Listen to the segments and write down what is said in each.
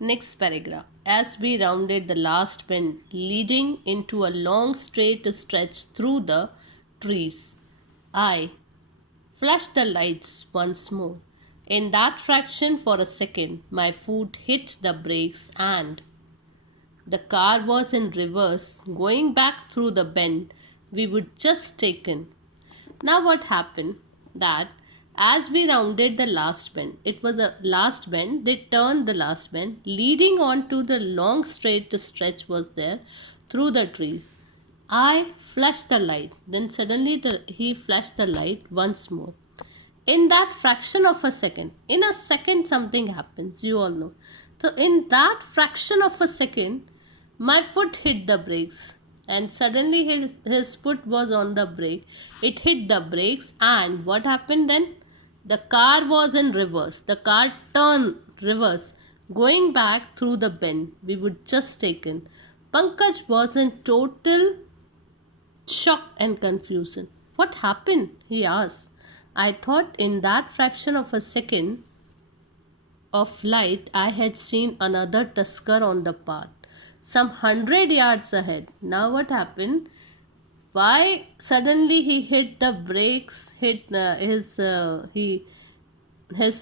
Next paragraph. As we rounded the last bend, leading into a long straight stretch through the trees, I flashed the lights once more. In that fraction for a second, my foot hit the brakes and the car was in reverse, going back through the bend we would just taken. Now what happened that as we rounded the last bend, it was a last bend, they turned the last bend, leading on to the long straight stretch was there through the trees. I flashed the light, then suddenly he flashed the light once more. In that fraction of a second, in a second something happens, you all know. So in that fraction of a second, my foot hit the brakes and suddenly his foot was on the brake. It hit the brakes and what happened then? The car was in reverse. The car turned reverse, going back through the bend we would just taken. Pankaj was in total shock and confusion. What happened? He asked. I thought in that fraction of a second of light I had seen another tusker on the path, some 100 yards ahead. Now what happened? Why suddenly he hit the brakes? His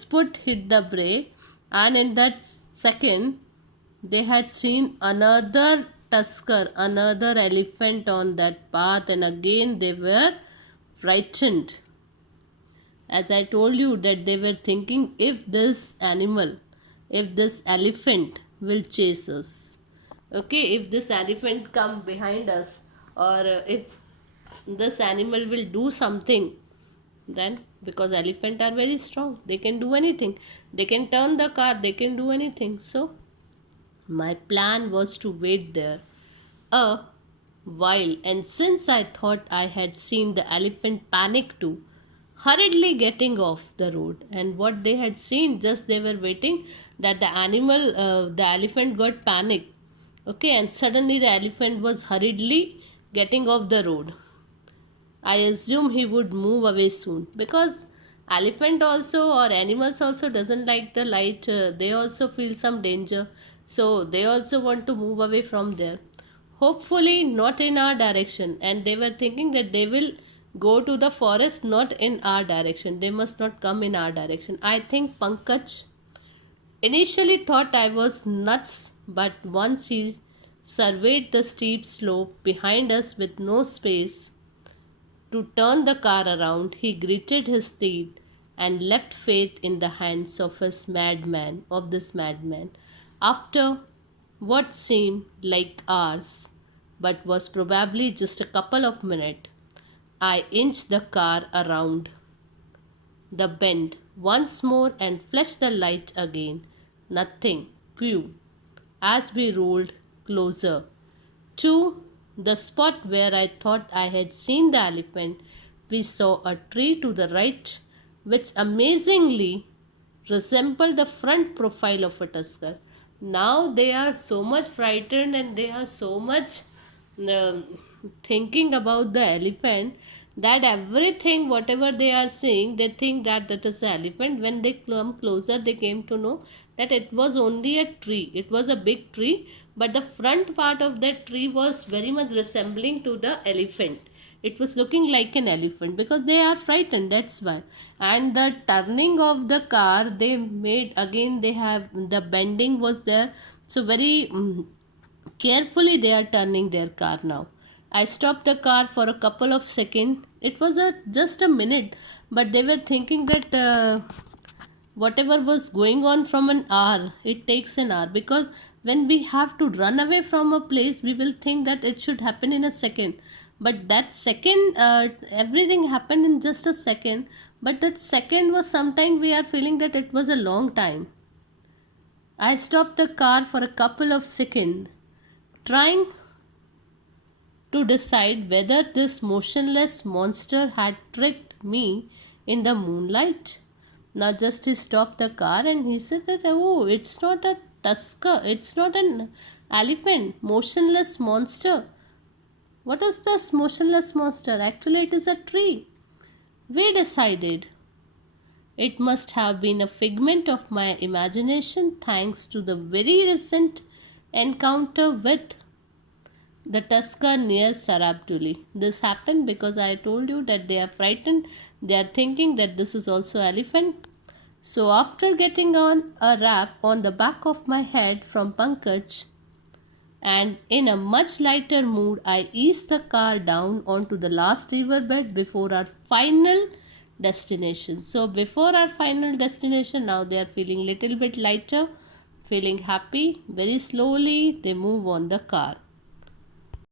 foot hit the brake, and in that second they had seen another tusker, another elephant on that path, and again they were frightened. As I told you that they were thinking, if this animal, if this elephant will chase us, okay, if this elephant come behind us, or if this animal will do something, then because elephant are very strong, they can do anything, they can turn the car, they can do anything. So my plan was to wait there a while, and since I thought I had seen the elephant panic too, hurriedly getting off the road, and what they had seen, just they were waiting that the elephant got panicked, okay, and suddenly the elephant was hurriedly getting off the road. I assume he would move away soon, because elephant also or animals also doesn't like the light. They also feel some danger, so they also want to move away from there. Hopefully not in our direction, and they were thinking that they will go to the forest, not in our direction. They must not come in our direction. I think Pankaj initially thought I was nuts, but once he surveyed the steep slope behind us with no space to turn the car around, he gritted his teeth and left faith in the hands of this madman. After what seemed like hours, but was probably just a couple of minutes, I inched the car around the bend once more and flashed the light again. Nothing. Phew. As we rolled closer to the spot where I thought I had seen the elephant, we saw a tree to the right which amazingly resembled the front profile of a tusker. Now they are so much frightened and they are so much uh, thinking about the elephant, that everything whatever they are seeing, they think that that is an elephant. When they come closer, they came to know that it was only a tree. It was a big tree, but the front part of that tree was very much resembling to the elephant. It was looking like an elephant, because they are frightened, that's why. And the turning of the car they made, again they have the bending was there, so very carefully they are turning their car now. I stopped the car for a couple of seconds. It was just a minute, but they were thinking that whatever was going on from an hour, it takes an hour, because when we have to run away from a place, we will think that it should happen in a second. But that second, everything happened in just a second. But that second was sometime we are feeling that it was a long time. I stopped the car for a couple of seconds, trying to decide whether this motionless monster had tricked me in the moonlight. Now, just he stopped the car and he said that, oh, it's not a tusker, it's not an elephant, motionless monster. What is this motionless monster? Actually, it is a tree. We decided It must have been a figment of my imagination thanks to the very recent encounter with the tusker near Sarabduli. This happened because I told you that they are frightened. They are thinking that this is also elephant. So after getting on a rap on the back of my head from Pankaj, and in a much lighter mood, I eased the car down onto the last riverbed before our final destination. So before our final destination, now they are feeling little bit lighter, feeling happy. Very slowly they move on the car.